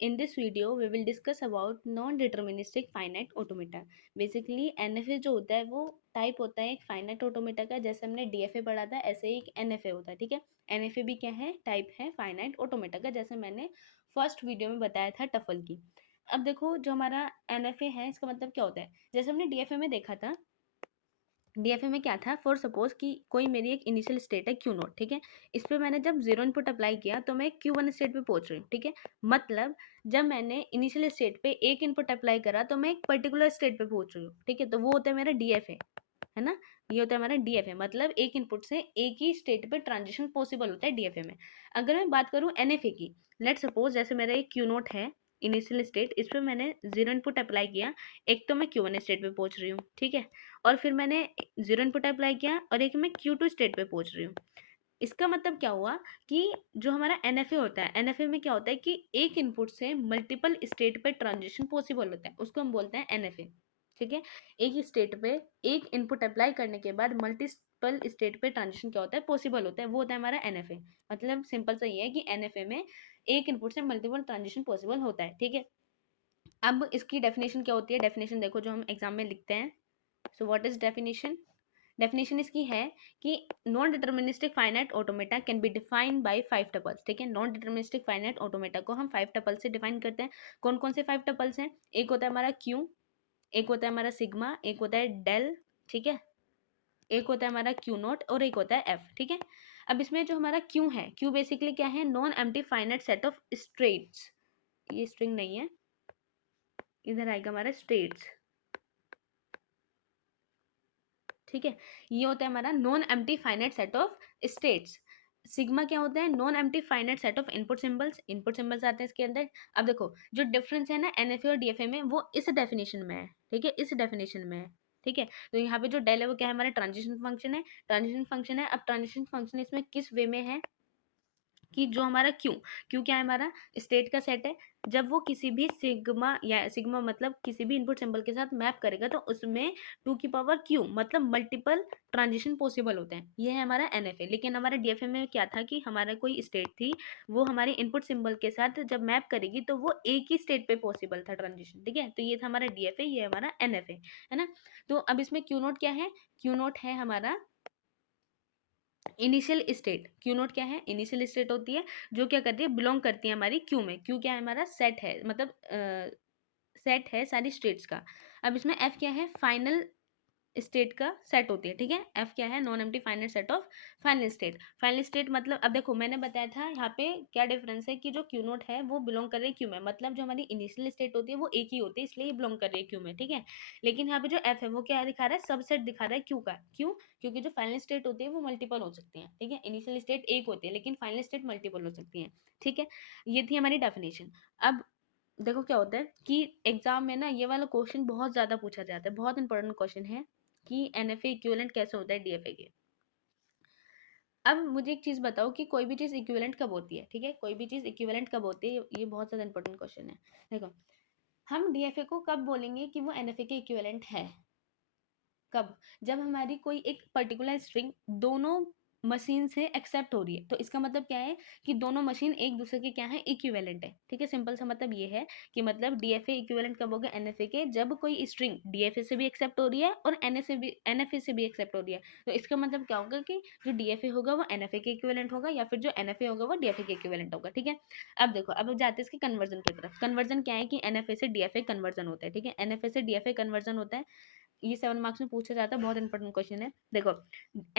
In this video, we will discuss about non-deterministic finite automata. Basically, NFA जो होता है वो टाइप होता है एक फाइनाइट ऑटोमेटा का, जैसे हमने DFA पढ़ा था ऐसे ही एक NFA होता है, ठीक है। NFA भी क्या है, टाइप है फाइनाइट ऑटोमेटा का, जैसे मैंने फर्स्ट वीडियो में बताया था टफल की। अब देखो जो हमारा NFA है इसका मतलब क्या होता है, जैसे हमने DFA में देखा था। DFA में क्या था, फॉर सपोज कि कोई मेरी एक इनिशियल स्टेट है Q0, ठीक है। इस पर मैंने जब जीरो इनपुट अप्लाई किया तो मैं Q1 स्टेट पे पहुंच रही हूँ, ठीक है। मतलब जब मैंने इनिशियल स्टेट पे एक इनपुट अप्लाई करा तो मैं एक पर्टिकुलर स्टेट पे पहुंच रही हूँ, ठीक है। तो वो होता है मेरा DFA, है ना। ये होता है हमारा DFA, मतलब एक इनपुट से एक ही स्टेट पे ट्रांजिशन पॉसिबल होता है DFA में। अगर मैं बात करूँ NFA की, लेट सपोज जैसे मेरा एक Q0 है इनिशियल स्टेट, इस पर मैंने जीरो इनपुट अप्लाई किया, एक तो मैं Q1 स्टेट पे पहुंच रही हूँ, ठीक है। और फिर मैंने जीरो इनपुट अप्लाई किया और एक मैं Q2 स्टेट पे पहुंच रही हूँ। इसका मतलब क्या हुआ कि जो हमारा NFA होता है, NFA में क्या होता है कि एक इनपुट से मल्टीपल स्टेट पे ट्रांजिशन पॉसिबल होता है, उसको हम बोलते हैं NFA, ठीक है। एक ही स्टेट पे एक इनपुट अप्लाई करने के बाद मल्टीपल स्टेट पे ट्रांजिशन क्या होता है, पॉसिबल होता है, वो होता है हमारा NFA। मतलब सिंपल सा ये है कि NFA में एक इनपुट से मल्टीपल ट्रांजिशन पॉसिबल होता है, ठीक है। अब इसकी डेफिनेशन क्या होती है, डेफिनेशन देखो जो हम एग्जाम में लिखते हैं। So what is definition? Definition इसकी है कि non deterministic finite automata can be defined by 5 tuples, ठीक है। नॉन डिटर्मिनिस्टिक फाइनाइट ऑटोमेटा को हम 5 टपल्स से डिफाइन करते हैं। कौन कौन से 5 टपल्स हैं? एक होता है हमारा Q, एक होता है हमारा सिग्मा, एक होता है डेल, ठीक है, एक होता है हमारा Q0 और एक होता है F, ठीक है। अब इसमें जो हमारा Q है, Q बेसिकली क्या है, non empty finite set of states. ये स्ट्रिंग नहीं है, इधर आएगा हमारा स्टेट्स, ठीक है। ये होता है हमारा non empty finite set of states. Sigma क्या होता है, non empty finite set of input symbols, input symbols आते हैं इसके अंदर। अब देखो जो डिफरेंस है ना NFA और DFA में, वो इस डेफिनेशन में है, ठीक है, इस डेफिनेशन में है, ठीक है। तो यहाँ पे जो डेल है वो क्या है, हमारा ट्रांजिशन फंक्शन है, ट्रांजिशन फंक्शन है। अब ट्रांजिशन फंक्शन इसमें किस वे में है कि जो हमारा क्यू क्या है, हमारा स्टेट का सेट है। जब वो किसी भी सिग्मा या सिग्मा मतलब किसी भी इनपुट सिंबल के साथ मैप करेगा तो उसमें 2 की पावर क्यू मतलब मल्टीपल ट्रांजिशन पॉसिबल होते हैं। ये है हमारा NFA। लेकिन हमारा DFA में क्या था कि हमारा कोई स्टेट थी, वो हमारे इनपुट सिंबल के साथ जब मैप करेगी तो वो एक ही स्टेट पे पॉसिबल था ट्रांजिशन, ठीक है। तो ये था हमारा DFA, ये हमारा NFA, है ना। तो अब इसमें Q0 क्या है, Q0 है हमारा इनिशियल स्टेट। Q0 क्या है, इनिशियल स्टेट होती है जो क्या करती है, बिलोंग करती है हमारी Q में। Q क्या है, हमारा सेट है, मतलब सेट है सारी स्टेट्स का। अब इसमें F क्या है, फाइनल स्टेट का सेट होती है, ठीक है। F क्या है, non empty final set of final state. Final state मतलब अब देखो मैंने बताया था यहाँ पे क्या डिफरेंस है कि जो Q0 है वो बिलोंग कर रही है Q में, मतलब जो हमारी इनिशियल स्टेट होती है वो एक ही होती है, इसलिए ये बिलोंग कर रही है Q में, ठीक है। लेकिन यहाँ पे जो F है वो क्या दिखा रहा है, सबसेट दिखा रहा है Q का। क्यों? क्योंकि जो फाइनल स्टेट होती है वो मल्टीपल हो सकती है, ठीक है। इनिशियल स्टेट एक होती है लेकिन फाइनल स्टेट मल्टीपल हो सकती है, ठीक है। ये थी हमारी डेफिनेशन। अब देखो क्या होता है कि एग्जाम में ना ये वाला क्वेश्चन बहुत ज्यादा पूछा जाता है, बहुत इंपॉर्टेंट क्वेश्चन है कि NFA इक्विवेलेंट कैसे होता है DFA के। अब मुझे एक चीज बताओ कि कोई भी चीज इक्विवेलेंट कब होती है, ठीक है, कोई भी चीज इक्विवेलेंट कब होती है, ये बहुत ज्यादा इंपॉर्टेंट क्वेश्चन है। देखो हम DFA को कब बोलेंगे कि वो NFA के इक्विवेलेंट है, कब? जब हमारी कोई एक पर्टिकुलर स्ट्रिंग दोनों मशीन से एक्सेप्ट हो रही है, तो इसका मतलब क्या है कि दोनों मशीन एक दूसरे के क्या है, इक्विवेलेंट है, ठीक है। सिंपल सा मतलब ये है कि मतलब DFA इक्विवेलेंट कब होगा NFA के, जब कोई स्ट्रिंग DFA से भी एक्सेप्ट हो रही है और NFA से भी एक्सेप्ट हो रही है। तो इसका मतलब क्या होगा कि जो DFA होगा वो NFA के इक्विवेलेंट होगा, या फिर जो NFA होगा वो DFA के इक्विवेलेंट होगा, ठीक है। अब देखो अब जाते हैं इसके कन्वर्जन की तरफ। कन्वर्जन क्या है कि NFA से DFA कन्वर्जन होता है, ठीक है। NFA से DFA कन्वर्जन होता है, ये 7 मार्क्स में पूछा जाता है, बहुत इंपॉर्टेंट क्वेश्चन है। देखो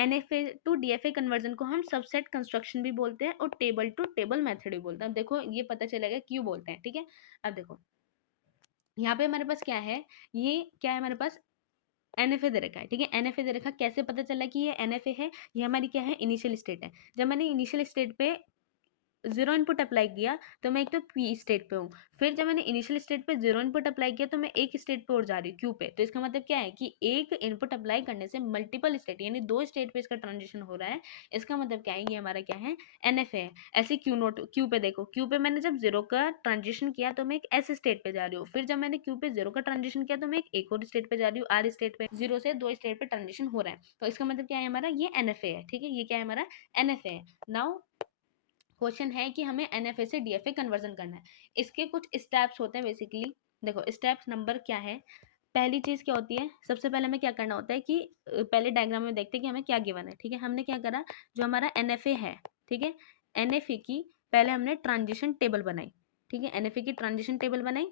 NFA टू DFA कन्वर्जन को हम सबसेट कंस्ट्रक्शन भी बोलते हैं और टेबल टू टेबल मेथड भी बोलते हैं। अब देखो ये पता चलेगा क्यों बोलते हैं, ठीक है। अब देखो यहाँ पे हमारे पास क्या है, ये क्या है हमारे पास NFA दे रखा है, ठीक है। NFA दे रखा, कैसे पता चला कि ये NFA है, ये हमारी क्या है, इनिशियल स्टेट है। जब मैंने इनिशियल स्टेट पे जीरो इनपुट अप्लाई किया तो मैं एक तो P स्टेट पे हूँ, फिर जब मैंने इनिशियल स्टेट पे जीरो इनपुट अप्लाई किया तो मैं एक स्टेट पे और जा रही हूँ Q पे। तो इसका मतलब क्या है कि एक इनपुट अप्लाई करने से मल्टीपल स्टेट यानी 2 स्टेट पे इसका ट्रांजिशन हो रहा है। इसका मतलब क्या है, ये हमारा क्या है, NFA है। ऐसे Q पे देखो, Q पे मैंने जब जीरो का ट्रांजिशन किया तो मैं एक S स्टेट पे जा रही हूँ, फिर जब मैंने Q पे जीरो का ट्रांजिशन किया तो मैं एक और स्टेट पे जा रही हूँ, R स्टेट पे। जीरो से 2 स्टेट पे ट्रांजिशन हो रहा है, तो इसका मतलब क्या है, हमारा ये NFA है, ठीक है। ये क्या है, हमारा NFA है। नाउ क्वेश्चन है कि हमें एनएफए से डीएफए कन्वर्जन करना है। इसके कुछ स्टेप्स होते हैं बेसिकली। देखो स्टेप्स नंबर क्या है, पहली चीज क्या होती है, सबसे पहले हमें क्या करना होता है कि पहले डायग्राम में देखते हैं कि हमें क्या गिवन है। ठीक है, हमने क्या करा, जो हमारा एनएफए है, ठीक है, एनएफए की पहले हमने ट्रांजिशन टेबल बनाई। ठीक है, एनएफए की ट्रांजिशन टेबल बनाई।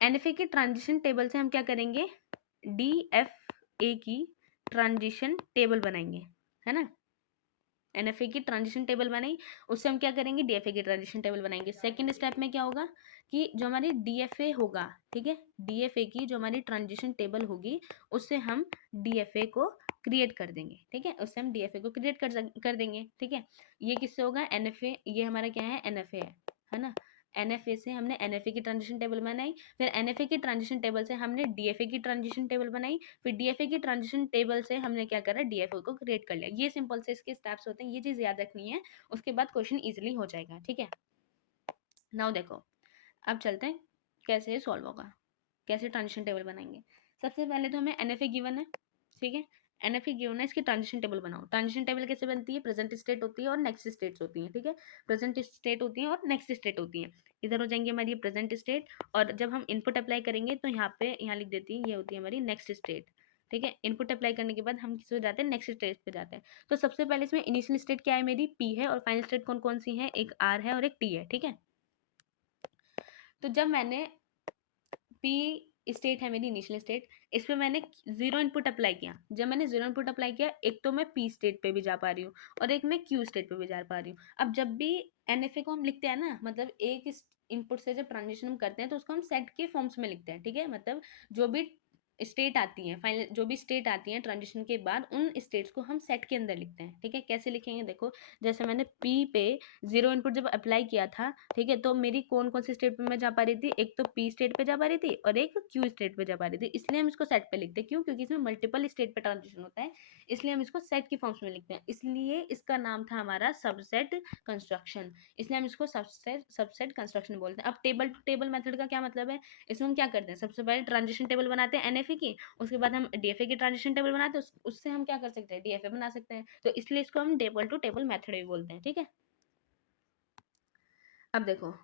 एनएफए की ट्रांजिशन टेबल से हम क्या करेंगे, डीएफए की ट्रांजिशन टेबल बनाएंगे, है ना। एनएफए की ट्रांजिशन टेबल बनाई, उससे हम क्या करेंगे, डीएफए की ट्रांजिशन टेबल बनाएंगे। सेकंड स्टेप में क्या होगा कि जो हमारी डीएफए होगा, ठीक है, डीएफए की जो हमारी ट्रांजिशन टेबल होगी उससे हम डीएफए को क्रिएट कर देंगे। ठीक है, उससे हम डीएफए को क्रिएट कर देंगे। ठीक है, ये किससे होगा, एनएफए, ये हमारा क्या है, एनएफए है ना। एनएफए से हमने एनएफए की ट्रांजिशन टेबल बनाई, फिर एनएफए की ट्रांजिशन टेबल से हमने डीएफए की ट्रांजिशन टेबल बनाई, फिर डीएफए की ट्रांजिशन टेबल से हमने क्या करा, डीएफए को क्रिएट कर लिया। ये सिंपल से इसके स्टेप्स होते हैं, ये चीज याद रखनी है, उसके बाद क्वेश्चन इजीली हो जाएगा। ठीक है, नाउ देखो, अब चलते हैं कैसे सॉल्व होगा, कैसे ट्रांजिशन टेबल बनाएंगे। सबसे पहले तो हमें एनएफए गिवन है, ठीक है, एनएफए गिवन है, इसकी ट्रांजिशन टेबल बनाओ। ट्रांजिशन टेबल कैसे बनती है, प्रेजेंट स्टेट होती है और नेक्स्ट स्टेट्स होती हैं। ठीक है, प्रेजेंट स्टेट होती है और नेक्स्ट स्टेट होती है। इधर हो जाएंगे हमारी प्रेजेंट स्टेट, और जब हम इनपुट अप्लाई करेंगे तो यहाँ पे, यहाँ लिख देती है, ये होती है हमारी नेक्स्ट स्टेट। ठीक है, इनपुट अप्लाई करने के बाद हम किस पे जाते हैं, नेक्स्ट स्टेट पे जाते हैं। तो सबसे पहले इसमें इनिशियल स्टेट क्या है, मेरी पी है, और फाइनल स्टेट कौन कौन सी है, एक आर है और एक टी है। ठीक है, तो जब मैंने पी स्टेट है मेरी इनिशियल स्टेट, इस पर मैंने जीरो इनपुट अप्लाई किया। जब मैंने जीरो इनपुट अप्लाई किया, एक तो मैं पी स्टेट पे भी जा पा रही हूँ और एक मैं क्यू स्टेट पे भी जा पा रही हूँ। अब जब भी एनएफए को हम लिखते हैं ना, मतलब एक इनपुट से जब ट्रांजिशन हम करते हैं तो उसको हम सेट के फॉर्म्स में लिखते हैं। ठीक है, मतलब जो भी स्टेट आती है, फाइनल जो भी स्टेट आती है ट्रांजिशन के बाद, उन स्टेट्स को हम सेट के अंदर लिखते हैं। ठीक है, कैसे लिखेंगे, देखो जैसे मैंने पी पे जीरो इनपुट जब अप्लाई किया था, ठीक है, तो मेरी कौन कौन सी स्टेट पे मैं जा पा रही थी, एक तो पी स्टेट पे जा पा रही थी और एक क्यू स्टेट पे जा पा रही थी। इसलिए हम इसको सेट पे लिखते हैं, क्यों, क्योंकि इसमें मल्टीपल स्टेट पे ट्रांजिशन होता है, इसलिए हम इसको सेट की फॉर्म्स में लिखते हैं। इसलिए इसका नाम था हमारा सबसेट कंस्ट्रक्शन, इसलिए हम इसको सबसेट कंस्ट्रक्शन बोलते हैं। अब टेबल टू टेबल मेथड का क्या मतलब है, इसमें हम क्या करते हैं, सबसे पहले ट्रांजिशन टेबल बनाते हैं एनएफए की, उसके बाद हम डीएफए की ट्रांजिशन टेबल बनाते हैं, उससे हम क्या कर सकते हैं, डीएफए बना सकते हैं। तो इसलिए इसको हम टेबल टू टेबल मेथड भी बोलते हैं। ठीक है, अब देखो,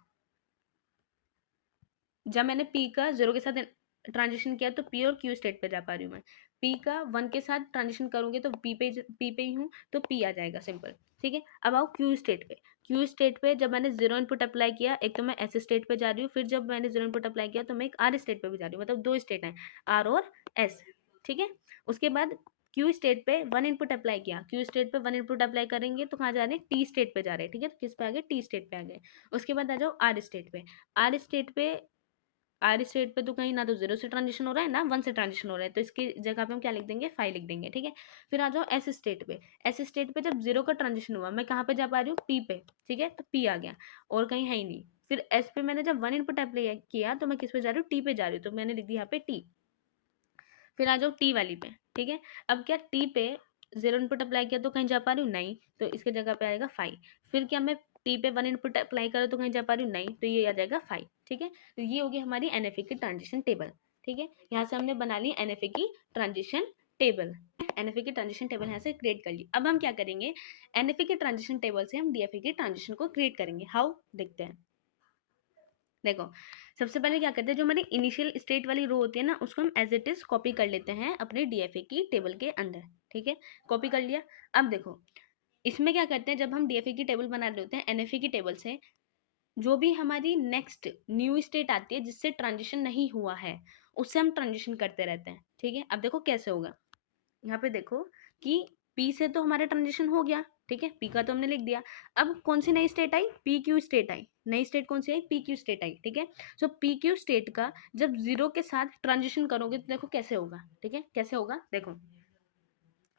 जब मैंने पी का जीरो के साथ ट्रांजिशन किया तो पी और क्यू स्टेट पे जा पा रही हूँ मैं। पी का वन के साथ ट्रांजिशन करूंगी तो पी पे ही हूँ, तो पी आ जाएगा सिंपल। ठीक है, अब आओ क्यू स्टेट पे। क्यू स्टेट पे जब मैंने जीरो इनपुट अप्लाई किया, एक तो मैं एस स्टेट पे जा रही हूँ, फिर जब मैंने जीरो इनपुट अप्लाई किया तो मैं एक आर स्टेट पे भी जा रही हूँ, मतलब दो स्टेट है, आर और एस। ठीक है, उसके बाद क्यू स्टेट पे वन इनपुट अप्लाई किया, क्यू स्टेट पे वन इनपुट अप्लाई करेंगे तो कहाँ जा रहे हैं, टी स्टेट पे जा रहे हैं। ठीक है, तो किस पे आ गए, टी स्टेट पे आ गए। उसके बाद आ जाओ आर स्टेट पे। आर स्टेट पे, आर स्टेट पे तो कहीं ना तो जीरो से ट्रांजिशन हो रहा है ना वन से ट्रांजिशन हो रहा है, तो इसकी जगह पे हम क्या लिख देंगे, फाइव लिख देंगे। ठीक है, फिर आ जाओ एस स्टेट पे। एस स्टेट पे जब जीरो का ट्रांजिशन हुआ, मैं कहाँ पे जा पा रही हूँ, पी पे। ठीक है, तो पी आ गया और कहीं है ही नहीं। फिर एस पे मैंने जब वन इनपुट अप्लाई किया तो मैं किस पे जा रही हूँ, टी पे जा रही हूँ, तो मैंने लिख दिया यहाँ पे टी। फिर आ जाओ टी वाली पे। ठीक है, अब क्या टी पे जीरो इनपुट अप्लाई किया तो कहीं जा पा रही हूँ, नहीं, तो इसके जगह पे आएगा फाइव। फिर क्या मैं टी पे वन इनपुट अप्लाई करूँ तो कहीं जा पा रही हूँ, नहीं, तो ये आ जाएगा फाइव। ठीक है, तो ये होगी हमारी एनएफए की ट्रांजिशन टेबल। ठीक है, यहाँ से हमने बना ली एनएफए की ट्रांजिशन टेबल। एनएफए की ट्रांजिशन टेबल यहाँ से क्रिएट कर ली। अब हम क्या करेंगे, एनएफए की ट्रांजिशन टेबल से हम डीएफए की ट्रांजिशन को क्रिएट करेंगे। हाउ, देखते हैं। देखो, सबसे पहले क्या करते हैं, जो हमारी इनिशियल स्टेट वाली रो होती है ना, उसको हम एज इट इज कॉपी कर लेते हैं अपने डीएफए की टेबल के अंदर। ठीक है, कॉपी कर लिया। अब देखो, इसमें क्या करते हैं, जब हम डीएफए की टेबल बना रहे होते हैं एनएफए की टेबल से, जो भी हमारी नेक्स्ट न्यू स्टेट आती है जिससे ट्रांजिशन नहीं हुआ है, उससे हम ट्रांजिशन करते रहते हैं। ठीक है, अब देखो कैसे होगा, यहाँ पे देखो कि पी से तो हमारा ट्रांजिशन हो गया। ठीक है, पी का तो हमने लिख दिया। अब कौन सी नई स्टेट आई, पी क्यू स्टेट आई। नई स्टेट कौन सी आई, पी क्यू स्टेट आई। ठीक है, सो पी क्यू स्टेट का जब जीरो के साथ ट्रांजिशन करोगे तो देखो कैसे होगा। ठीक है, कैसे होगा, देखो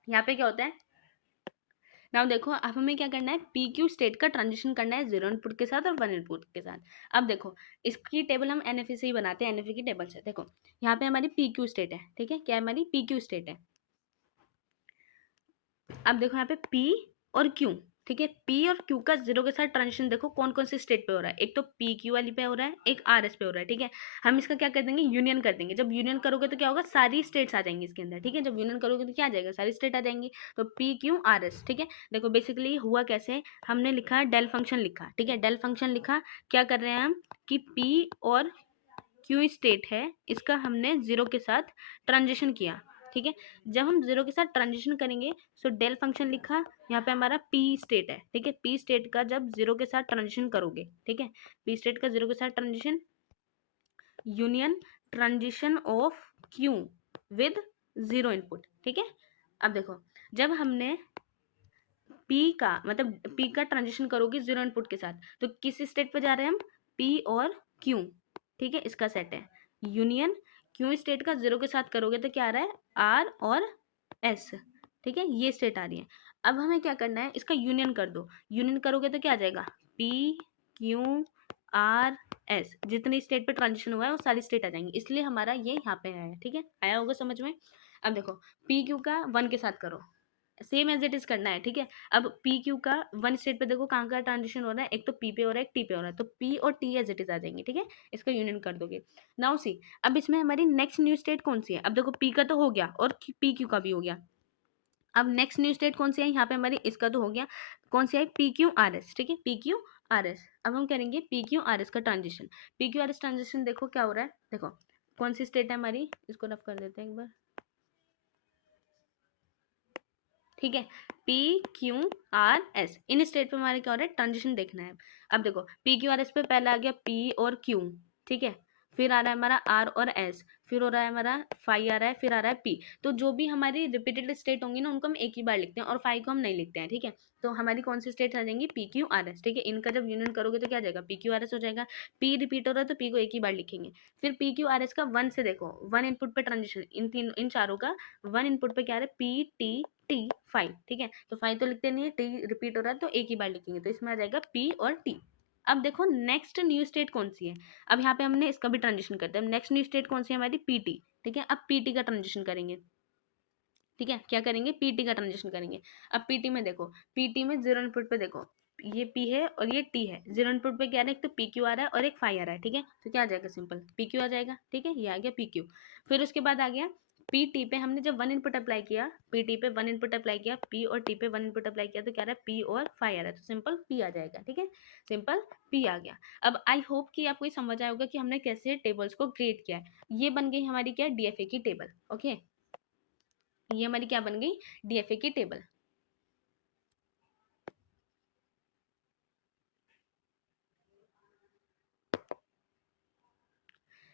यहाँ पे क्या होता है, नाउ देखो अब हमें क्या करना है, पी क्यू स्टेट का ट्रांजिशन करना है जीरो इनपुट के साथ और वन इनपुट के साथ। अब देखो, इसकी टेबल हम एनएफए से ही बनाते हैं, एनएफए की टेबल से। देखो यहाँ पे हमारी पी क्यू स्टेट है। ठीक है, क्या है, हमारी पी क्यू स्टेट है। अब देखो यहाँ पे P और Q, ठीक है, पी और क्यू का जीरो के साथ ट्रांजिशन देखो कौन कौन से स्टेट पे हो रहा है, एक तो पी क्यू वाली पे हो रहा है, एक आर एस पे हो रहा है। ठीक है, हम इसका क्या कर देंगे, यूनियन कर देंगे। जब यूनियन करोगे तो क्या होगा, सारी स्टेट्स आ जाएंगी इसके अंदर। ठीक है, जब यूनियन करोगे तो क्या आ जाएगा, सारी स्टेट आ जाएंगी। तो पी क्यू आर एस। ठीक है, देखो बेसिकली हुआ कैसे, हमने लिखा डेल फंक्शन लिखा। ठीक है, डेल फंक्शन लिखा, क्या कर रहे हैं हम कि पी और क्यू स्टेट है, इसका हमने जीरो के साथ ट्रांजिशन किया। ठीक है, जब हम जीरो के साथ ट्रांजिशन करेंगे सो डेल फंक्शन लिखा, यहाँ पे हमारा पी स्टेट है। ठीक है, पी स्टेट का जब जीरो के साथ ट्रांजिशन करोगे, ठीक है, पी स्टेट का जीरो के साथ transition, union transition of Q with zero input. ठीक है, अब देखो जब हमने पी का मतलब पी का ट्रांजिशन करोगे जीरो इनपुट के साथ, तो किस स्टेट पे जा रहे हैं हम, पी और क्यू। ठीक है, इसका सेट है यूनियन क्यू स्टेट का जीरो के साथ करोगे तो क्या आ रहा है, आर और एस। ठीक है, ये स्टेट आ रही है। अब हमें क्या करना है, इसका यूनियन कर दो। यूनियन करोगे तो क्या आ जाएगा, पी क्यू आर एस, जितनी स्टेट पे ट्रांजिशन हुआ है वो सारी स्टेट आ जाएंगी, इसलिए हमारा ये यहाँ पे आया है। ठीक है, आया होगा समझ में। अब देखो पी क्यू का वन के साथ करो, सेम एज इट इज करना है। ठीक है, अब पी क्यू का वन स्टेट पे देखो कहाँ का ट्रांजिशन हो रहा है, एक तो पी पे हो रहा है, एक टी पे हो रहा है, तो पी और टी एज इट इज आ जाएंगे। ठीक है, इसका यूनियन कर दोगे। नाउ सी, अब इसमें हमारी नेक्स्ट न्यू स्टेट कौन सी है, अब देखो पी का तो हो गया और पी क्यू का भी हो गया। अब नेक्स्ट न्यू स्टेट कौन सी है, यहाँ पे हमारी इसका तो हो गया, कौन सी है, पी क्यू आर एस। ठीक है, पी क्यू आर एस। अब हम करेंगे पी क्यू आर एस का transition. P Q R S transition देखो क्या हो रहा है, देखो कौन सी स्टेट है हमारी, इसको रफ कर देते हैं एक बार। ठीक है, पी क्यू आर एस, इन स्टेट पे हमारे क्या हो रहा है, ट्रांजिशन देखना है। अब देखो पी क्यू आर एस पे पहले आ गया पी और क्यू। ठीक है, फिर आ रहा है हमारा आर और एस, फिर हो रहा है हमारा फाई आ रहा है, फिर आ रहा है पी। तो जो भी हमारी रिपीटेड स्टेट होंगी ना उनको हम एक ही बार लिखते हैं और फाई को हम नहीं लिखते हैं। ठीक है, तो हमारी कौन सी स्टेट आ जाएंगी, पी क्यू आर एस। ठीक है, इनका जब यूनियन करोगे तो क्या आ जाएगा, पी क्यू आर एस हो जाएगा। पी रिपीट हो रहा है तो पी को एक ही बार लिखेंगे। फिर पी क्यू आर एस का वन से देखो, वन इनपुट पे ट्रांजिशन, इन चारों का वन इनपुट पे क्या आ रहा है, पी टी टी फाइव। ठीक है, तो फाइव तो लिखते नहीं है, टी रिपीट हो रहा है तो एक ही बार लिखेंगे, तो इसमें आ जाएगा पी और टी। अब देखो नेक्स्ट न्यू स्टेट कौन सी है, अब यहाँ पे हमने इसका भी ट्रांजिशन करते हैं। नेक्स्ट न्यू स्टेट कौन सी है हमारी, पीटी। ठीक है, अब पीटी का ट्रांजिशन करेंगे। ठीक है, क्या करेंगे, पीटी का ट्रांजिशन करेंगे। अब पीटी में देखो, पीटी में जीरो इनपुट पे देखो, ये पी है और ये टी है, जीरो इनपुट पे क्या आ रहा है, एक तो पी क्यू आ रहा है और एक फाई आ रहा है। ठीक है, तो क्या आ जाएगा, सिंपल पी क्यू आ जाएगा। ठीक है, ये आ गया पी क्यू। फिर उसके बाद आ गया पी टी पे, हमने जब वन इनपुट अप्लाई किया, पी टी पे वन इनपुट अप्लाई किया, पी और टी पे वन इनपुट अप्लाई किया, तो क्या आ रहा है, पी और फाई आ रहा है, तो सिंपल पी आ जाएगा। ठीक है, सिंपल पी आ गया। अब आई होप कि आपको ये समझ आया होगा कि हमने कैसे टेबल्स को क्रिएट किया है। ये बन गई हमारी क्या, डीएफए की टेबल। ओके, ये हमारी क्या बन गई, डीएफए की टेबल।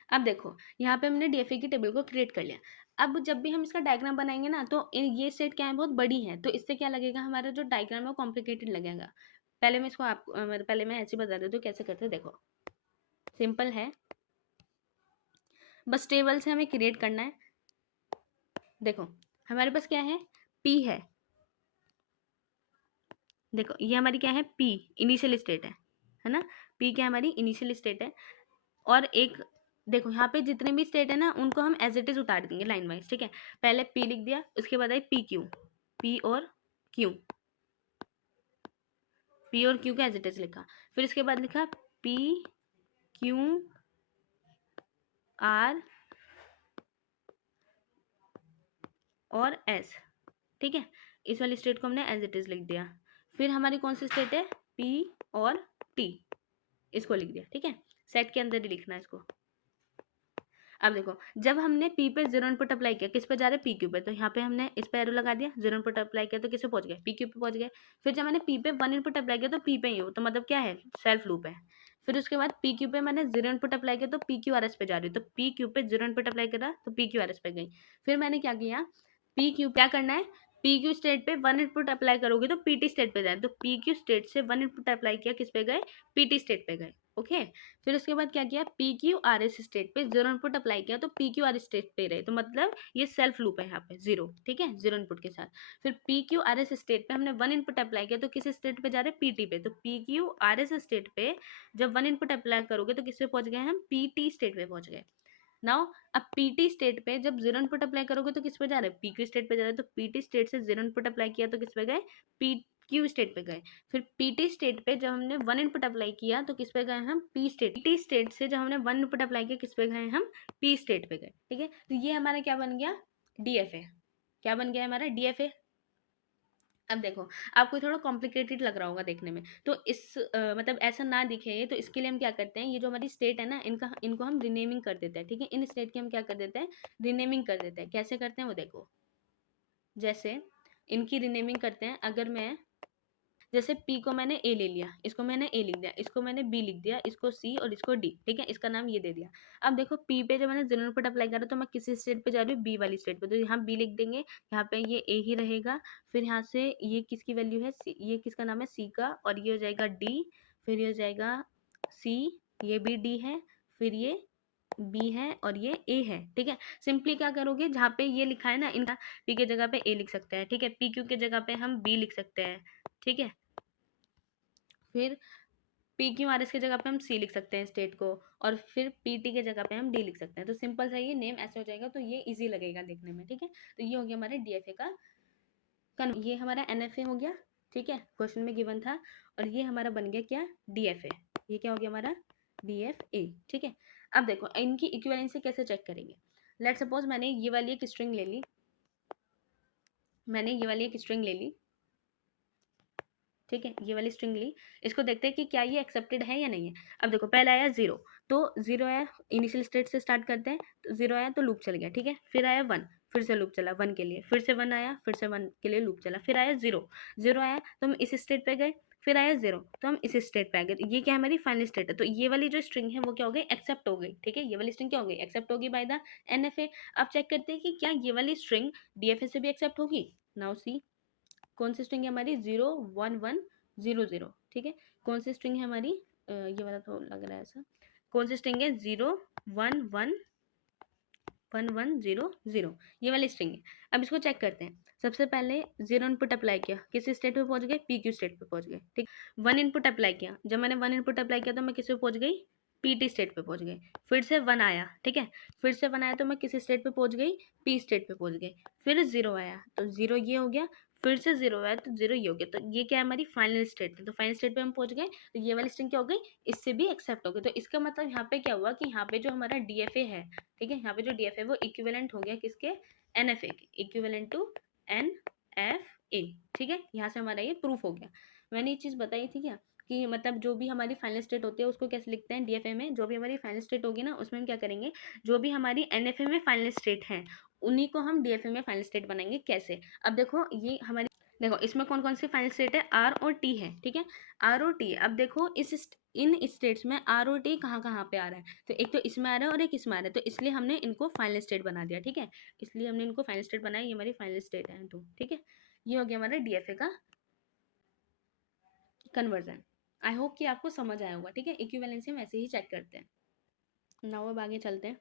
अब देखो यहाँ पे हमने डीएफए की टेबल को क्रिएट कर लिया। अब जब भी हम इसका डायग्राम बनाएंगे ना, तो ये सेट क्या है, बहुत बड़ी है, तो इससे क्या लगेगा, हमारा जो डायग्राम है वो कॉम्प्लिकेटेड लगेगा। पहले मैं इसको आप पहले मैं ऐसे बता देती हूँ कैसे करते हैं। देखो सिंपल है, बस टेबल से हमें क्रिएट करना है। देखो हमारे पास क्या है, पी है, देखो ये हमारी क्या है, पी इनिशियल स्टेट है ना, पी क्या हमारी इनिशियल स्टेट है। और एक देखो यहाँ पे जितने भी स्टेट है ना उनको हम एज इट इज उतार देंगे लाइन वाइज। ठीक है, पहले पी लिख दिया, उसके बाद आई पी क्यू, पी और क्यू, पी और क्यू का एज इट इज लिखा। फिर इसके बाद लिखा पी क्यू आर और एस। ठीक है, इस वाली स्टेट को हमने एज इट इज लिख दिया। फिर हमारी कौन सी स्टेट है, पी और टी, इसको लिख दिया। ठीक है, सेट के अंदर ही लिखना है इसको। अब देखो जब हमने पी पे जीरो इनपुट अप्लाई किया, किस पे जा रहे हैं, पी क्यू पे, तो यहाँ पे हमने इस पे एरो लगा दिया, जीरो इनपुट अप्लाई किया तो किस पे पहुंच गए, पी क्यू पे पहुंच गए। फिर जब मैंने पी पे वन इनपुट अप्लाई किया तो पी पे ही हो, तो मतलब क्या है, सेल्फ लूप है। फिर उसके बाद पी क्यू पे मैंने जीरो इनपुट अप्लाई किया तो पी क्यू आर एस पे जा रही है, तो पी क्यू पे जीरो इनपुट अप्लाई करा तो पी क्यू आर एस पे गई। फिर मैंने क्या किया, पी क्यू क्या करना है, पी क्यू स्टेट पे वन इनपुट अप्लाई करोगे तो पीटी स्टेट पे जाए, तो पी क्यू स्टेट से वन इनपुट अप्लाई किया, किस पे गए, पीटी स्टेट पे गए। ओके, फिर उसके बाद क्या किया, P Q R S state पे जीरो इनपुट अप्लाई किया तो पी क्यू आर स्टेट पे रहे, तो मतलब ये सेल्फ लूप है यहाँ पे जीरो। ठीक है, जीरो इनपुट के साथ। फिर P Q R S state पे हमने वन इनपुट अप्लाई किया तो किस स्टेट पे जा रहे हैं, पीटी पे, तो P Q R S state पे जब वन इनपुट अप्लाई करोगे तो किस पे पहुंच गए हम, पीटी स्टेट पे पहुंच गए। नाउ अब पीटी स्टेट पे जब जीरो इनपुट अप्लाई करोगे तो किस पे जा रहे हैं, पीक्यू स्टेट पे जा रहे हैं, तो पीटी स्टेट से जीरो इनपुट अप्लाई किया तो किस पे गए, पी क्यू स्टेट पे गए। फिर पीटी स्टेट पे जब हमने वन इनपुट अप्लाई किया तो किस पे गए हम, पी स्टेट। पीटी स्टेट से जब हमने वन इनपुट अप्लाई किया किस पे गए हम, पी स्टेट पे गए। ठीक है, तो ये हमारा क्या बन गया, डीएफए। क्या बन गया हमारा, डीएफए। अब देखो, आपको थोड़ा कॉम्प्लिकेटेड लग रहा होगा देखने में, तो मतलब ऐसा ना दिखे ये, तो इसके लिए हम क्या करते हैं, ये जो हमारी स्टेट है ना, इनको हम रिनेमिंग कर देते हैं। ठीक है, इन स्टेट की हम क्या कर देते हैं, रिनेमिंग कर देते हैं। कैसे करते हैं वो देखो, जैसे इनकी रिनेमिंग करते हैं। अगर मैं, जैसे पी को मैंने ए ले लिया, इसको मैंने ए लिख दिया, इसको मैंने बी लिख दिया, इसको सी और इसको डी। ठीक है, इसका नाम ये दे दिया। अब देखो पी पे जब मैंने जीरो इनपुट अप्लाई करा तो मैं किस स्टेट पे जा रही हूँ, बी वाली स्टेट पे, तो यहाँ बी लिख देंगे, यहाँ पे ये ए ही रहेगा। फिर यहाँ से ये किसकी वैल्यू है, ये किसका नाम है, सी का, और ये हो जाएगा डी, फिर ये हो जाएगा सी, ये भी डी है, फिर ये बी है और ये ए है। ठीक है, सिंपली क्या करोगे, जहाँ पे ये लिखा है ना, इनका पी के जगह पे ए लिख सकते हैं। ठीक है, पी क्यू के जगह पे हम बी लिख सकते हैं। ठीक है, फिर पी क्यू आर एस की जगह पे हम सी लिख सकते हैं स्टेट को, और फिर पी टी के जगह पे हम डी लिख सकते हैं। तो सिंपल सा ये नेम ऐसे हो जाएगा, तो ये इजी लगेगा देखने में। ठीक है, तो ये हो गया हमारे डीएफए का ये हमारा एनएफए हो गया। ठीक है, क्वेश्चन में गिवन था, और ये हमारा बन गया क्या, डीएफए। ये क्या हो गया हमारा, डीएफए। ठीक है, अब देखो इनकी इक्विवेलेंसी कैसे चेक करेंगे। लेट सपोज मैंने ये वाली एक स्ट्रिंग ले ली, ठीक है, ये वाली स्ट्रिंग ली। इसको देखते हैं कि क्या ये एक्सेप्टेड है या नहीं है। अब देखो पहले आया जीरो, तो जीरो आया, इनिशियल स्टेट से स्टार्ट करते हैं, तो जीरो आया तो लूप चल गया। ठीक है, फिर आया वन, फिर से लूप चला वन के लिए, फिर से वन आया, फिर से वन के लिए लूप चला, फिर आया जीरो, जीरो आया तो हम इस स्टेट पे गए, फिर आया जीरो तो हम इस स्टेट पे आ गए। तो ये क्या है, हमारी फाइनल स्टेट है। तो ये वाली जो स्ट्रिंग है वो क्या हो गई, एक्सेप्ट हो गई। ठीक है, ये वाली स्ट्रिंग क्या हो गई, एक्सेप्ट होगी बाय द एनएफए। अब चेक करते हैं कि क्या ये वाली स्ट्रिंग डीएफए से भी एक्सेप्ट होगी। नाउ सी, कौन सी स्ट्रिंग है हमारी, 0 1 1 0 0। ठीक है, कौन सी स्ट्रिंग है हमारी, ये वाला तो लग रहा है ऐसा, कौन सी स्ट्रिंग है, 0 1 1 1 1 0 0, ये वाली स्ट्रिंग है। अब इसको चेक करते हैं। सबसे पहले जीरो इनपुट अप्लाई किया, किस स्टेट पे पहुंच गए, पी क्यू स्टेट पे पहुंच गए। ठीक, वन इनपुट अप्लाई किया, जब मैंने वन इनपुट अप्लाई किया तो मैं किस पे पहुंच गई, पीटी स्टेट पे पहुंच गई। फिर से वन आया, ठीक है, फिर से वन आया तो मैं किस स्टेट पे पहुंच गई, पी स्टेट पे पहुंच गई। फिर जीरो आया तो जीरो ये हो गया, फिर से जीरो आया तो जीरो ये हो गया। तो ये क्या है, हमारी फाइनल स्टेट है। तो फाइनल स्टेट पे हम पहुंच गए, तो ये वाली स्ट्रिंग क्या हो गई, इससे भी एक्सेप्ट हो गई। तो इसका मतलब यहाँ पे क्या हुआ कि यहाँ पे जो हमारा डीएफए है, ठीक है, यहाँ पे जो डीएफए वो इक्विवेलेंट हो गया किसके, एनएफए के, इक्विवेलेंट टू एनएफए। ठीक है, यहाँ से हमारा ये प्रूफ हो गया। मैंने ये चीज़ बताई थी क्या, कि मतलब जो भी हमारी फाइनल स्टेट होती है उसको कैसे लिखते हैं डीएफए में। जो भी हमारी फाइनल स्टेट होगी ना उसमें हम क्या करेंगे, जो भी हमारी एनएफए में फाइनल स्टेट है उन्हीं को हम डीएफए में फाइनल स्टेट बनाएंगे। कैसे, अब देखो ये हमारी, देखो इसमें कौन कौन सी फाइनल स्टेट है, आर और टी है। ठीक है, आर और टी। अब देखो इन स्टेट्स में आर और टी कहाँ कहाँ पे आ रहा है, तो एक तो इसमें आ रहा है और एक इसमें आ रहा है, तो इसलिए हमने इनको फाइनल स्टेट बना दिया। ठीक है, इसलिए हमने इनको फाइनल स्टेट बनाया, ये हमारी फाइनल स्टेट है तो। ठीक है, ये हो गया हमारा डीएफए का कन्वर्जन। आई होप कि आपको समझ आया होगा। ठीक है, इक्विवेलेंसी हम ऐसे ही चेक करते हैं। नाउ अब आगे चलते हैं,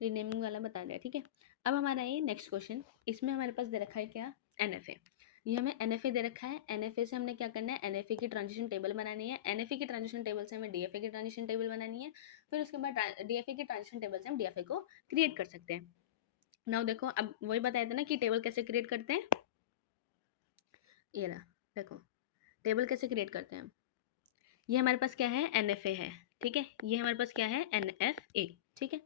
रीनेमिंग वाला बता दिया। ठीक है, अब हमारा ये नेक्स्ट क्वेश्चन, इसमें हमारे पास दे रखा है क्या, एनएफए। ये हमें एनएफए दे रखा है। एनएफए से हमने क्या करना है, एनएफए की ट्रांजिशन टेबल बनानी है। एनएफए की ट्रांजिशन टेबल से हमें डीएफए की ट्रांजिशन टेबल बनानी है। फिर उसके बाद डीएफए की ट्रांजिशन टेबल से हम डीएफए को क्रिएट कर सकते हैं। नाउ देखो, अब वही बताया था ना कि टेबल कैसे क्रिएट करते हैं। ये रहा, देखो टेबल कैसे क्रिएट करते हैं हम। ये हमारे पास क्या है, एनएफए है। ठीक है, ये हमारे पास क्या है, एनएफए। ठीक है,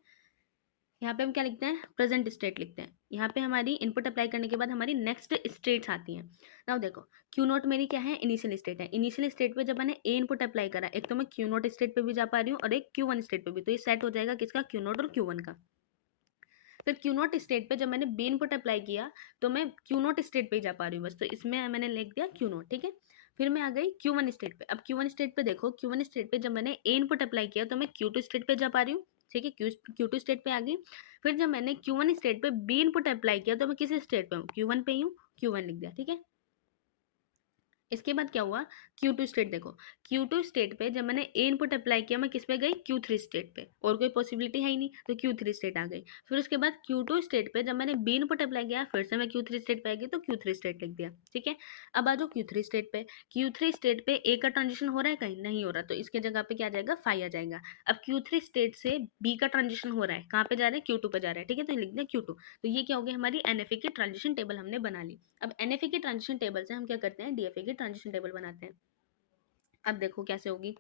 यहाँ पे हम क्या लिखते हैं, प्रेजेंट स्टेट लिखते हैं। यहाँ पे हमारी इनपुट अप्लाई करने के बाद हमारी नेक्स्ट स्टेट्स आती हैं। नाउ देखो, क्यू नोट मेरी क्या है, इनिशियल स्टेट है। इनिशियल स्टेट पे जब मैंने ए इनपुट अप्लाई करा, एक तो मैं क्यू नोट स्टेट पे भी जा पा रही हूँ और एक क्यू वन स्टेट पे भी, तो ये सेट हो जाएगा किसका, क्यू नोट और क्यू वन का। फिर क्यू नोट स्टेट पे जब मैंने बी इनपुट अप्लाई किया तो मैं क्यू नोट स्टेट पे ही जा पा रही हूँ बस, तो इसमें मैंने लिख दिया क्यू नोट। ठीक है, फिर मैं आ गई क्यू वन स्टेट पे। अब क्यू वन स्टेट पे देखो, क्यू वन स्टेट पे जब मैंने ए इनपुट अप्लाई किया तो मैं क्यू टू स्टेट पे जा पा रही हूँ। ठीक है, क्यू टू स्टेट पे आ गई। फिर जब मैंने क्यू वन स्टेट पे बी इनपुट अप्लाई किया तो मैं किस स्टेट पे हूँ, क्यू वन पे ही हूँ, क्यू वन लिख दिया। ठीक है, इसके बाद क्या हुआ, Q2 स्टेट देखो, Q2 स्टेट पे जब मैंने ए इनपुट अप्लाई किया, मैं किस पे गई, Q3 स्टेट पे, और कोई पॉसिबिलिटी है ही नहीं, तो Q3 स्टेट आ गई। फिर उसके बाद Q2 स्टेट पे जब मैंने बी इनपुट अप्लाई किया, फिर से मैं Q3 स्टेट पे आ गई, तो Q3 स्टेट लिख दिया, ठीक है। अब आ जाओ Q3 स्टेट पे, Q3 स्टेट पे ए का ट्रांजिशन हो रहा है, कहीं नहीं हो रहा, तो इसके जगह पे क्या आ जाएगा, फाई आ जाएगा। अब Q3 स्टेट से बी का ट्रांजिशन हो रहा है, कहाँ पे जा रहा है, Q2 पे जा रहा है, ठीक है, तो लिख दिया Q2। तो ये क्या हो गया, हमारी NFA की ट्रांजिशन टेबल हमने बना ली। अब NFA की ट्रांजिशन टेबल से हम क्या करते हैं, DFA की ट्रांजिशन टेबल बनाते हैं। अब देखो कैसे होगी,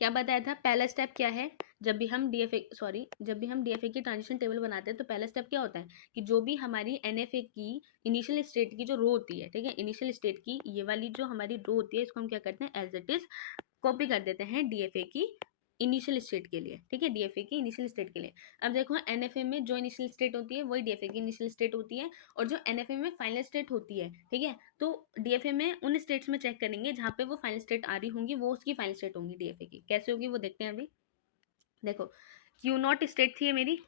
क्या बताया था, पहला स्टेप क्या है, जब भी हम डीएफए की ट्रांजिशन टेबल बनाते हैं, तो पहला स्टेप क्या होता है कि जो भी हमारी एनएफए की इनिशियल स्टेट की जो रो होती है, ठीक है, इनिशियल स्टेट की ये वाली जो हमारी रो होती है, इसको हम क्या करते हैं, एज इट इज कॉपी कर देते हैं डीएफए की इनिशियल स्टेट के लिए, ठीक है, डीएफए की इनिशियल स्टेट के लिए। अब देखो एनएफए में जो इनिशियल स्टेट होती है वही डीएफए की इनिशियल स्टेट होती है, और जो एनएफए में फाइनल स्टेट होती है, ठीक है, तो डीएफए में उन स्टेट्स में चेक करेंगे जहाँ पे वो फाइनल स्टेट आ रही होंगी, वो उसकी फाइनल स्टेट होंगी डीएफए की। कैसे होगी वो देखते हैं अभी। देखो क्यू नॉट स्टेट थी मेरी,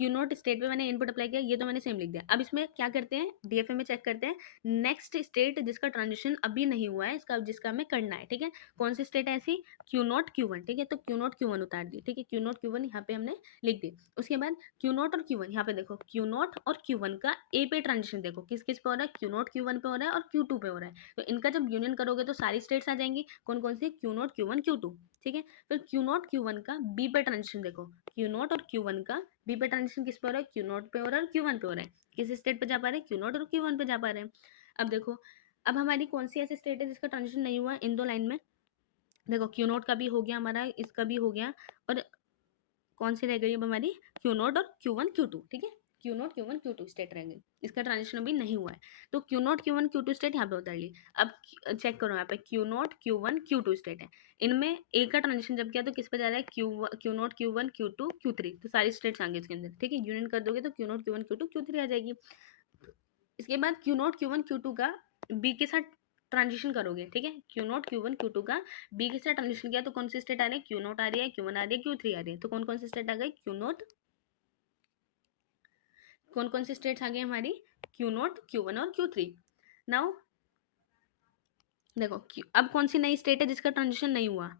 क्यू नोट स्टेट पे मैंने इनपुट अप्लाई किया, ये तो मैंने सेम लिख दिया। अब इसमें क्या करते हैं, डीएफए में चेक करते हैं नेक्स्ट स्टेट जिसका ट्रांजिशन अभी नहीं हुआ है, इसका जिसका हमें करना है, ठीक है, कौन सी स्टेट है ऐसी, क्यू नॉट क्यू वन, ठीक है, तो क्यू नॉट क्यू वन उतार दी, ठीक है, क्यू नॉट क्यू वन यहाँ पे हमने लिख दी। उसके बाद क्यू नॉट और क्यू वन, यहाँ पे देखो क्यू नॉट और क्यू वन का ए पे ट्रांजिशन देखो किस किस पे हो रहा है, क्यू नॉट क्यू वन पे हो रहा है और क्यू टू पे हो रहा है, तो इनका जब यूनियन करोगे तो सारी स्टेट्स आ जाएंगी, कौन कौन सी, Q naught Q one Q two, ठीक है। फिर क्यू नॉट क्यू वन का बी पे ट्रांजिशन देखो, क्यू नॉट और क्यू वन का बी पे ट्रांजिशन किस पे हो रहा है, क्यू नॉट पे हो रहा है और क्यू वन पे हो रहा है, किस स्टेट पे जा पा रहे हैं, क्यू नॉट और क्यू वन पे जा पा रहे हैं। अब देखो, अब हमारी कौन सी ऐसी स्टेट है जिसका ट्रांजिशन नहीं हुआ इन दो लाइन में, देखो क्यू नॉट का भी हो गया हमारा, इसका भी हो गया, और कौन सी रह गई अब हमारी, क्यू नॉट और क्यू वन क्यू टू, ठीक है, Q naught Q one Q two state रह गई, इसका ट्रांजिशन अभी नहीं हुआ है, तो Q naught Q one Q two state यहाँ पे उतार ली। अब चेक करो यहाँ पे Q naught Q one Q two state है, इनमें ए का ट्रांजिशन जब किया तो किस पे जा रहा है, Q naught Q one Q two Q three, तो सारी स्टेट्स आ गई इसके अंदर, ठीक है, यूनियन कर दोगे तो Q naught Q one Q two Q three आ जाएगी। इसके बाद Q naught Q one Q two का बी के साथ ट्रांजिशन करोगे, ठीक है, Q naught Q one Q two का बी के साथ ट्रांजिशन किया तो कौन सी स्टेट आ रही है, क्यू नॉट आ रही है, क्यू वन आ रही है, क्यू थ्री आ रही है, तो कौन कौन सी स्टेट आ गई, क्यू नॉट, कौन कौन सी स्टेट्स आ गई हमारी, क्यू नॉट क्यू वन और क्यू थ्री। नाउ देखो अब कौन सी नई स्टेट है जिसका ट्रांजिशन नहीं हुआ,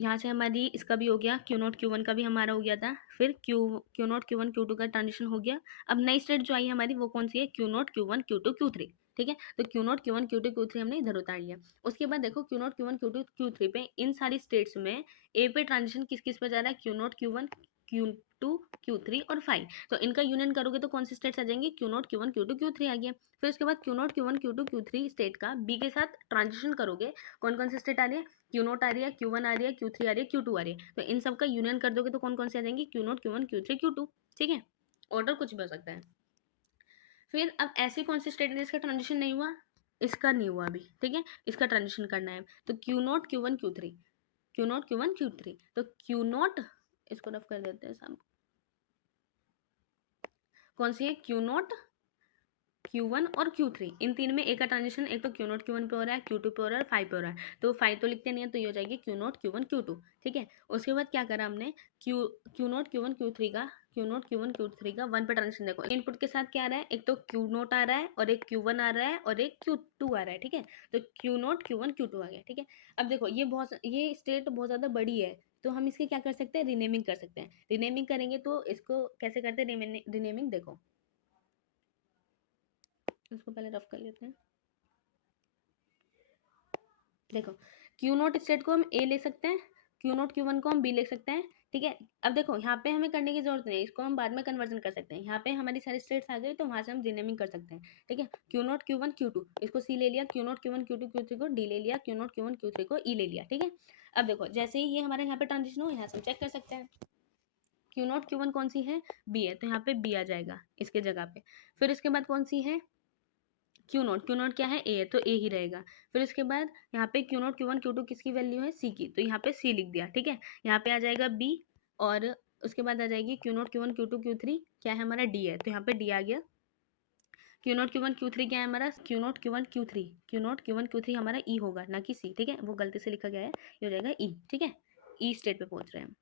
यहाँ से हमारी इसका भी हो गया, क्यू नॉट क्यू वन का भी हमारा हो गया था, फिर Q naught Q one Q two का ट्रांजिशन हो गया। अब नई स्टेट जो आई है हमारी वो कौन सी है, Q naught Q one Q two Q three, ठीक है, तो Q naught Q one Q two Q three हमने इधर उतार लिया। उसके बाद देखो Q naught Q one Q two Q three पे इन सारी स्टेट्स में ए पे ट्रांजिशन किस किस पे जा रहा है, Q naught Q one Q two Q three और फाइव, तो इनका यूनियन करोगे तो कौन सी स्टेट्स आ जाएंगी, Q naught Q one Q two Q three आ गया। फिर उसके बाद Q naught Q one Q two Q three state का बी के साथ ट्रांजिशन करोगे, कौन कौन सी स्टेट आ रही है, क्यू नोट आ रही है, क्यू वन आ रही है, क्यू थ्री आ रही है, क्यू टू आ रही है, तो इन सब का यूनियन कर दोगे तो कौन कौन से आ जाएंगे, Q naught Q one Q three Q two, ठीक है, ऑर्डर कुछ भी हो सकता है। फिर अब ऐसी कौन सी स्टेट है जिसका ट्रांजिशन नहीं हुआ, इसका नहीं हुआ अभी, ठीक है, इसका ट्रांजिशन करना है, तो Q naught Q one Q three, Q naught Q one Q three, तो क्यू नोट, इसको रफ कर देते हैं सब, कौन सी है, क्यू नोट क्यू वन और क्यू थ्री, इन तीन में एक का ट्रांजिशन, एक तो क्यू नोट क्यू वन पे हो रहा है, क्यू टू पे हो रहा है, फाइव पे हो रहा है, तो फाइव तो लिखते नहीं है, तो ये हो जाएगी Q naught Q one Q two, ठीक है। उसके बाद क्या करा हमने, Q naught Q one Q three का, Q naught Q one Q three का वन पे ट्रांजिशन देखो इनपुट के साथ क्या आ रहा है, एक तो क्यू नोट आ रहा है और एक क्यू वन आ रहा है और एक क्यू टू आ रहा है, ठीक है, तो Q naught Q one Q two आ गया, ठीक है। अब देखो ये स्टेट बहुत ज़्यादा बड़ी है, तो हम इसकी क्या कर सकते हैं, रीनेमिंग कर सकते हैं। रीनेमिंग करेंगे तो इसको कैसे करते हैं रीनेमिंग, देखो इसको पहले रफ कर लेते हैं। देखो क्यू नोट स्टेट को हम ए ले सकते हैं, क्यू नोट क्यू वन को हम बी ले सकते हैं, ठीक है। अब देखो यहाँ पे हमें करने की जरूरत नहीं है, इसको हम बाद में कन्वर्जन कर सकते हैं, यहाँ पे हमारी सारी स्टेट्स आ गई तो वहाँ से हम रीनेमिंग कर सकते हैं, ठीक है। Q naught Q one Q two इसको सी ले लिया, Q naught Q one Q two Q three को डी ले लिया, Q naught Q one Q three को ई ले लिया, ठीक है। अब देखो जैसे ही ये हमारे यहाँ पे ट्रांजिशन हो, यहाँ से हम चेक कर सकते हैं, क्यू नोट क्यू वन कौन सी है, बी है, तो यहाँ पे बी आ जाएगा इसके जगह पे। फिर इसके बाद कौन सी है, क्यू नोट क्या है, ए है, तो ए ही रहेगा। फिर उसके बाद यहाँ पे Q naught Q one Q two किसकी वैल्यू है, सी की, तो यहाँ पे सी लिख दिया, ठीक है। यहाँ पे आ जाएगा बी, और उसके बाद आ जाएगी Q naught Q one Q two Q three, क्या है हमारा, डी है, तो यहाँ पे डी आ गया। Q naught Q one Q three क्या है हमारा, Q naught Q one Q three, Q naught Q one Q three हमारा ई होगा ना कि सी, ठीक है, वो गलती से लिखा गया है, ये हो जाएगा ई, ठीक है, ई स्टेट पे पहुंच रहे हैं।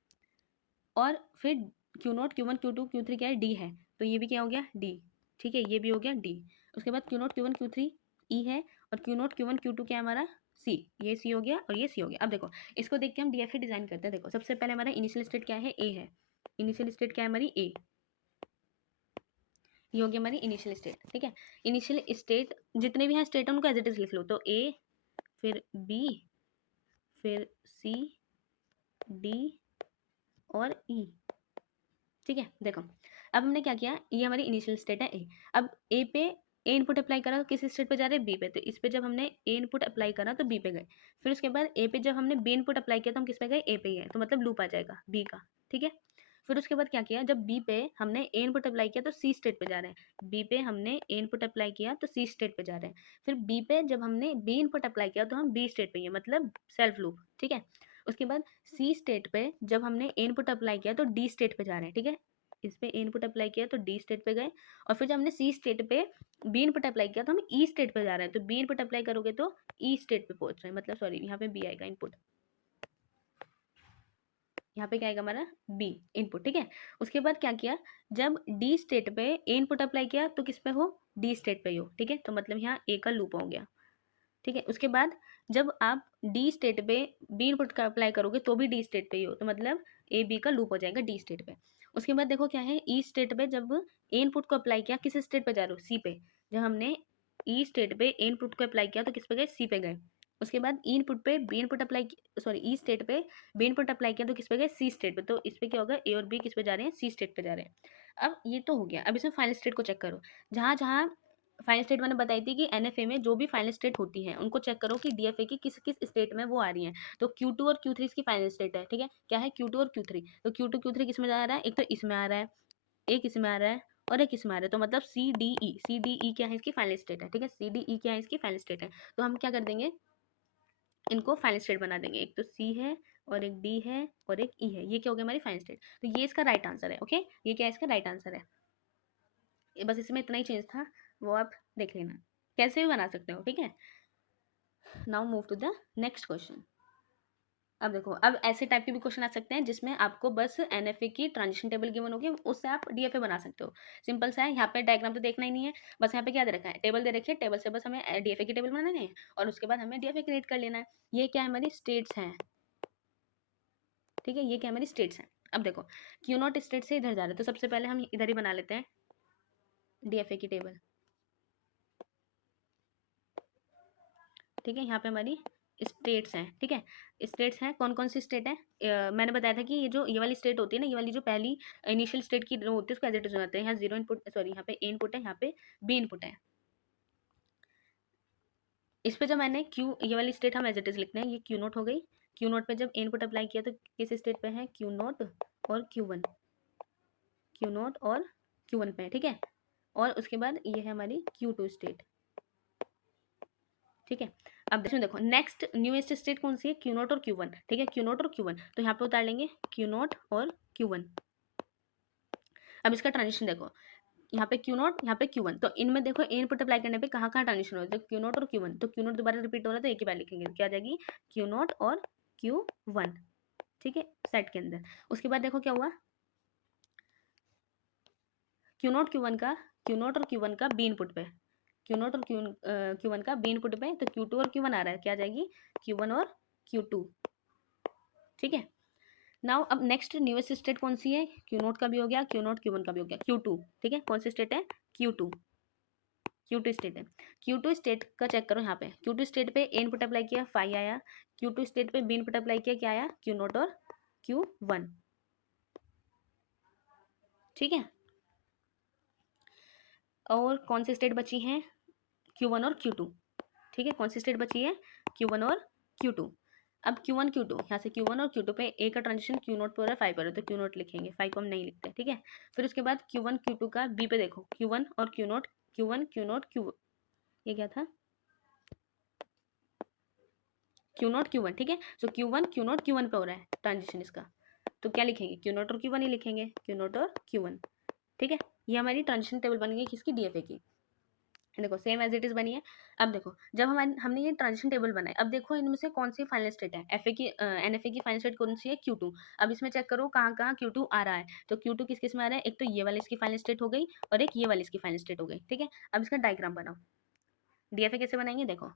और फिर Q naught Q one Q two Q three क्या है, डी है, तो ये भी क्या हो गया, डी, ठीक है, ये भी हो गया डी। उसके बाद Q naught Q one Q three E है, और क्यू नोट Q1 Q2 क्या है हमारा सी, ये सी हो गया और ये सी हो गया। अब देखो इसको देख के हम डीएफए डिजाइन करते हैं। देखो सबसे पहले हमारा इनिशियल स्टेट क्या है, ए है, इनिशियल स्टेट क्या है हमारी ए, ये हो गया हमारी इनिशियल स्टेट। ठीक है, इनिशियल स्टेट जितने भी हैं स्टेट उनको एज इट इज लिख लो, तो ए, फिर बी, फिर सी, डी और ई। ठीक है, देखो अब हमने क्या किया, ये हमारी इनिशियल स्टेट है ए। अब ए पे ए इनपुट अप्लाई करा तो किस स्टेट पे जा रहे हैं, बी पे, तो इस पे जब हमने ए इनपुट अप्लाई करा तो बी पे गए। फिर उसके बाद ए पे जब हमने बी इनपुट अप्लाई किया तो हम किस पे गए, ए पे ही है, तो मतलब लूप आ जाएगा बी का। ठीक है, फिर उसके बाद क्या किया, जब बी पे हमने ए इनपुट अप्लाई किया तो सी स्टेट पे जा रहे हैं, बी पे हमने ए इनपुट अप्लाई किया तो सी स्टेट पे जा रहे हैं। फिर बी पे जब हमने बी इनपुट अप्लाई किया तो हम बी स्टेट पे ही है, मतलब सेल्फ लूप। ठीक है, उसके बाद सी स्टेट पे जब हमने ए इनपुट अप्लाई किया तो डी स्टेट पे जा रहे हैं। ठीक है, इस पे ए इनपुट अप्लाई किया तो डी स्टेट पे गए, और फिर जब हमने सी स्टेट पे बी इनपुट अप्लाई किया तो हम ई स्टेट पे जा रहे हैं, तो बी इनपुट अप्लाई करोगे तो ई स्टेट पे पहुंच रहे हैं, मतलब सॉरी यहाँ पे बी आएगा इनपुट, यहाँ पे क्या आएगा हमारा बी इनपुट। ठीक है, उसके बाद क्या किया, जब डी स्टेट पे ए इनपुट अप्लाई किया तो किस पे हो, डी स्टेट पे ही हो। ठीक है, तो मतलब यहाँ ए का लूप हो गया। ठीक है, उसके बाद जब आप डी स्टेट पे बी इनपुट का अप्लाई करोगे तो भी डी स्टेट पे ही हो, तो मतलब ए बी का लूप हो जाएगा डी स्टेट पे। उसके बाद देखो क्या है, ई स्टेट पे जब ए इनपुट को अप्लाई किया, किस स्टेट पे जा रहे हो, सी पे, जब हमने ई स्टेट पे ए इनपुट को अप्लाई किया तो किस पे गए, सी पे गए। उसके बाद ई इनपुट पे बी इनपुट अप्लाई, सॉरी ई स्टेट पे बी इनपुट अप्लाई किया तो किस पे गए, सी स्टेट पे, तो इस पे क्या होगा, ए और बी किस पे जा रहे हैं, सी स्टेट पे जा रहे हैं। अब ये तो हो गया, अब इसमें फाइनल स्टेट को चेक करो। जहाँ जहाँ फाइनल स्टेट मैंने बताई थी कि एनएफए में जो भी फाइनल स्टेट होती है उनको चेक करो कि डीएफए की किस किस स्टेट में वो आ रही है। तो Q2 और Q3 इसकी फाइनल स्टेट है। ठीक है, क्या है Q2 और Q3, तो Q2 Q3 किस में जा रहा है, एक तो इसमें आ रहा है, एक इसमें आ रहा है और एक इसमें आ रहा है, तो मतलब सी डी ई क्या है इसकी फाइनल स्टेट है। ठीक है, सी डी ई क्या है इसकी फाइनल स्टेट है, तो हम क्या कर देंगे, इनको फाइनल स्टेट बना देंगे, एक तो सी है और एक डी है और एक ई है, ये क्या हो गया हमारी फाइनल स्टेट। तो ये इसका राइट आंसर है। ओके, ये क्या है इसका राइट आंसर है, बस इसमें इतना ही चेंज था, वो आप देख लेना, कैसे भी बना सकते हो। ठीक है, now move to the next question. अब देखो, अब ऐसे टाइप के भी क्वेश्चन आ सकते हैं जिसमें आपको बस एनएफए की ट्रांजिशन टेबल गिवन होगी, उससे आप डीएफए बना सकते हो। सिंपल सा है, यहाँ पे डायग्राम तो देखना ही नहीं है, बस यहाँ पे क्या दे रखा है, टेबल दे रखी है, टेबल से बस हमें डीएफए की टेबल बनानी है और उसके बाद हमें डीएफए क्रिएट कर लेना है। ये क्या है, हमारी स्टेट्स हैं। ठीक है, ये क्या हमारी स्टेट्स हैं। अब देखो क्यू नॉट स्टेट से इधर जा रहे हैं, तो सबसे पहले हम इधर ही बना लेते हैं डीएफए की टेबल। ठीक है, यहाँ पे हमारी स्टेट्स हैं। ठीक है, स्टेट्स हैं, कौन कौन सी स्टेट है, मैंने बताया था कि ये जो ये वाली स्टेट होती है ना, ये वाली जो पहली इनिशियल स्टेट की जो होती है उसको एज इट इज बनाते हैं। यहाँ जीरो इनपुट, सॉरी यहाँ पे ए इनपुट है, यहाँ पे बी इनपुट है। इस पे जो मैंने क्यू, ये वाली स्टेट हम एज इट इज लिखते हैं, ये क्यू नोट हो गई। क्यू नोट पे जब ए इनपुट अप्लाई किया तो किस स्टेट पे है, क्यू नोट और क्यू वन, क्यू नोट और क्यू वन पे है। ठीक है, और उसके बाद ये है हमारी क्यू टू स्टेट। ठीक है, अब देखो नेक्स्ट न्यूएस्ट स्टेट कौन सी है, क्यू नोट और क्यू वन। ठीक है, क्यू नोट और क्यू वन, तो यहाँ पे उतार लेंगे क्यू नोट और क्यू वन। अब इसका ट्रांजिशन देखो, यहाँ पे क्यू नोट, यहाँ पे क्यू वन, तो इनमें देखो ए इनपुट अप्लाई करने पे कहाँ कहाँ ट्रांजिशन हो रहा है, तो क्यू नोट और क्यू वन, तो क्यू नोट दोबारा रिपीट हो रहा है तो एक ही बार लिखेंगे, क्या आ जाएगी, क्यू नोट और क्यू वन। ठीक है, सेट के अंदर। उसके बाद देखो क्या हुआ, क्यू नोट क्यू वन का, क्यू नोट और क्यू वन का बी इनपुट पे, क्यू नोट और क्यू वन का बी इनपुट पे, तो क्यू टू और क्यू वन आ रहा है, क्या आ जाएगी, क्यू वन और क्यू टू। ठीक है, नाउ अब नेक्स्ट न्यूएस्ट स्टेट कौन सी है, क्यू नोट का भी हो गया, क्यू नोट क्यू वन का भी हो गया, क्यू टू। ठीक है, कौन सी स्टेट है, Q two, Q two state है। क्यू टू स्टेट का चेक करो, यहाँ पे क्यू टू स्टेट पे ए इनपुट अप्लाई किया, फाइव आया, क्यू टू स्टेट पे बी इनपुट अप्लाई किया, क्या आया, क्यू नोट और क्यू वन। ठीक है, और कौन सी स्टेट बची है, क्यू वन और क्यू टू। ठीक है, कौन सी स्टेट बची है, क्यू वन और क्यू टू। अब क्यू वन क्यू टू, यहाँ से क्यू वन और क्यू टू पे ए का ट्रांजिशन क्यू नोट पे हो रहा है, फाइव पर है, तो क्यू नोट लिखेंगे, फाइव को हम नहीं लिखते। ठीक है, फिर उसके बाद क्यू वन क्यू टू का बी पे देखो, क्यू वन और Q naught, Q one Q naught Q, ये क्या था, क्यू नोट क्यू वन। ठीक है, तो Q one Q naught Q one पे हो रहा है ट्रांजिशन इसका, तो क्या लिखेंगे, क्यू नोट और क्यू वन ही लिखेंगे, क्यू नोट और क्यू वन। ठीक है, ये हमारी ट्रांजिशन टेबल बन गई किसकी, डीएफए की। देखो सेम एज इट इज बनी है। अब देखो जब हमने ये ट्रांजिशन टेबल बनाए, अब देखो इनमें से कौन सी फाइनल स्टेट है, एफए की, एनएफए की फाइनल स्टेट कौन सी है, क्यू टू। अब इसमें चेक करो कहाँ कहाँ क्यू टू आ रहा है, तो क्यू टू किस किस में आ रहा है, एक तो ये वाली इसकी फाइनल स्टेट हो गई और एक ये वाली इसकी फाइनल स्टेट हो गई। ठीक है, अब इसका डायग्राम बनाओ। डीएफए कैसे बनाएंगे, देखो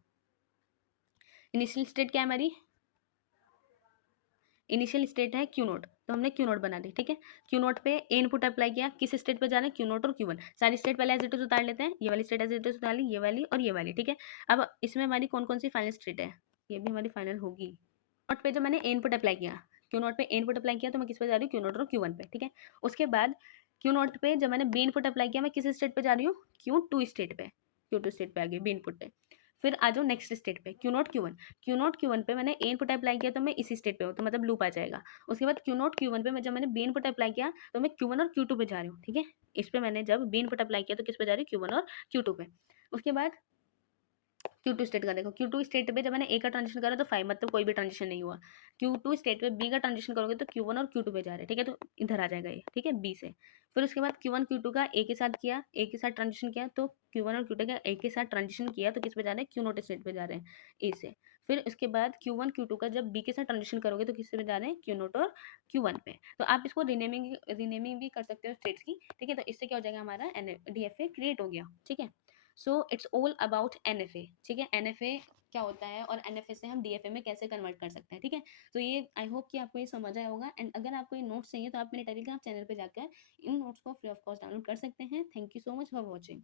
इनिशियल स्टेट क्या है हमारी, इनिशियल स्टेट है क्यू नोट, तो हमने क्यू नोट बना दी, ठीक है। क्यू नोट पे ए इनपुट अप्लाई किया, किस स्टेट पे जा रहे हैं, क्यू नोट और क्यू वन, सारी स्टेट पहले एज इट इज उतार लेते हैं, ये वाली स्टेट एज इट इज उतार ली, ये वाली और ये वाली, ठीक है। अब इसमें हमारी कौन कौन सी फाइनल स्टेट है, ये भी हमारी फाइनल होगी। नोट पे जब मैंने ए इनपुट अप्लाई किया, क्यू नोट पे ए इनपुट अप्लाई किया, तो मैं किस पे जा रही हूँ, क्यू नोट और क्यू वन पे, ठीक है। उसके बाद क्यू नोट पे जब मैंने बी इनपुट अप्लाई किया, मैं किस स्टेट पे जा रही हूँ, क्यू टू स्टेट पे, क्यू टू स्टेट पे आ गई बी इनपुट पे। फिर आ जाओ नेक्स्ट स्टेट पे, Q naught Q one, Q naught Q one पे मैंने ए इनपुट अप्लाई किया, तो मैं इसी स्टेट पे हूँ, तो मतलब लूप आ जाएगा। उसके बाद क्यू नोट क्यू वन पे मैं जब मैंने बी इनपुट अप्लाई किया, तो मैं क्यू वन और क्यू टू पे जा रही हूँ, ठीक है। इस पे मैंने जब बी इनपुट अप्लाई किया, तो किस पे जा रही हूँ, क्यू वन और क्यू टू पे। उसके बाद क्यू टू स्टेट का देखो, क्यू टू स्टेट पे जब मैंने ए का ट्रांजिशन करा, तो फाइव मतलब कोई भी ट्रांजिशन नहीं हुआ। क्यू टू स्टेट पे बी का ट्रांजिशन करोगे, तो क्यू वन और क्यू टू पे जा रहे हैं, ठीक है, तो इधर आ जाएगा ये, ठीक है, बी से। फिर उसके बाद क्यू वन क्यू टू का ए के साथ किया, ए के साथ ट्रांजिशन किया, तो क्यू वन और क्यू टू का ए के साथ ट्रांजिशन किया, तो किस पे जा रहे हैं, क्यू नोट स्टेट पे जा रहे हैं, ए से। फिर उसके बाद क्यू वन क्यू टू का जब बी के साथ ट्रांजिशन करोगे, तो किस पे जा रहे हैं, क्यू नोट और क्यू वन पे। तो आप इसको रीनेमिंग भी कर सकते हो स्टेट्स की, ठीक है। तो इससे क्या हो जाएगा, हमारा डीएफए क्रिएट हो गया, ठीक है। So it's all about NFA, ठीक है। एनएफए क्या होता है और एनएफए से हम डीएफए में कैसे कन्वर्ट कर सकते हैं, ठीक है। तो ये आई होप कि आपको ये समझ आया होगा। एंड अगर आपको ये नोट्स चाहिए, तो आप मेरे टेलीग्राम चैनल पे जाकर इन नोट्स को फ्री ऑफ कॉस्ट डाउनलोड कर सकते हैं। Thank you so much for watching.